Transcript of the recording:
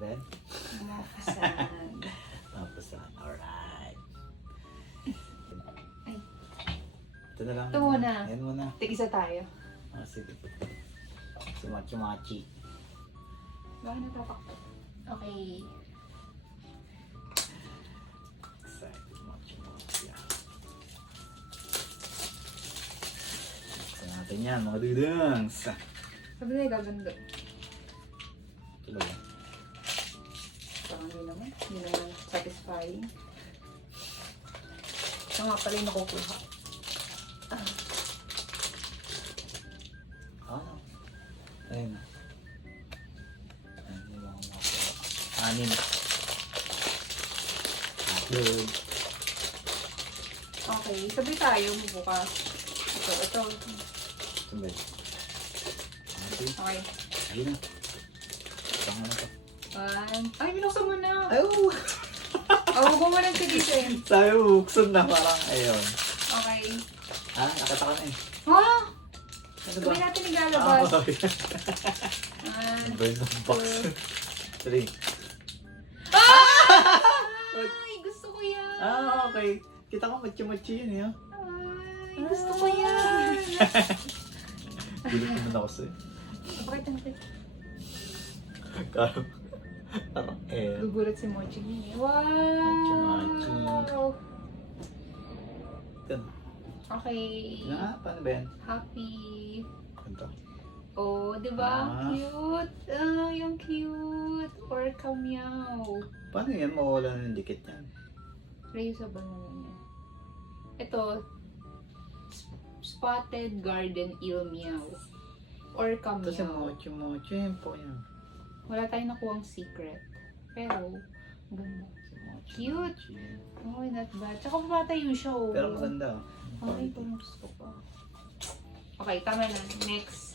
Ben? Mapasan. Mapasan. Alright. Ay. Ito na lang. Ito muna. Yan muna. Tig-isa tayo. Ah, sige. Si Machi-Machi. Baka natapak to. Okay. Excited. Machi-Machi. Buksan natin yan, mga dudangs. Sabi na gaganda. Ito ba yan? Parang hindi naman. Hindi naman satisfying. Ito nga pala yung nakukuha. Ah. Ayun na. Ayun yung mga makuha. Anim. Good. Okay. Sabi tayo bukas. Ito. Ito ba yan? Okay. Okay. Ayun na. Ito na ito. One. Ay, binuksan mo na. Ay, oh! Oh, huwag mo na siya dito eh. Sabi mo, buksan na parang ayun. Okay. Ah, nakita ka na eh. Ah! Ano Sabi natin Ah, ilalabas. okay. One. Burn ng box. 3. Ay, gusto ko yan. Ah, okay. Kita ko machi-machi yun eh. Ay, gusto ko yan. Gulit naman ako sa'yo. Bakit natin? Parang eh. Gugulat si Mochi. Wow! Mochi-mochi. Ito. Okay. Na, paano ba yan? Happy. Ito. Oh, di ba? Ah. Cute. Ah, yung cute. Orca meow. Paano yan? Mawala na ng dikit yan. Reusable naman niya. Ito. Spotted garden eel meow. Orca Ito si meow. Mochi-mochi. Yan po yan. Wala tayong nakuhang secret. Pero, ganda. Si Mochi-mochi. Cute. Oh, not bad. Tsaka pumatayo siya, oh. Pero maganda. Ay, parang gusto ko pa. Okay, tama na. Next.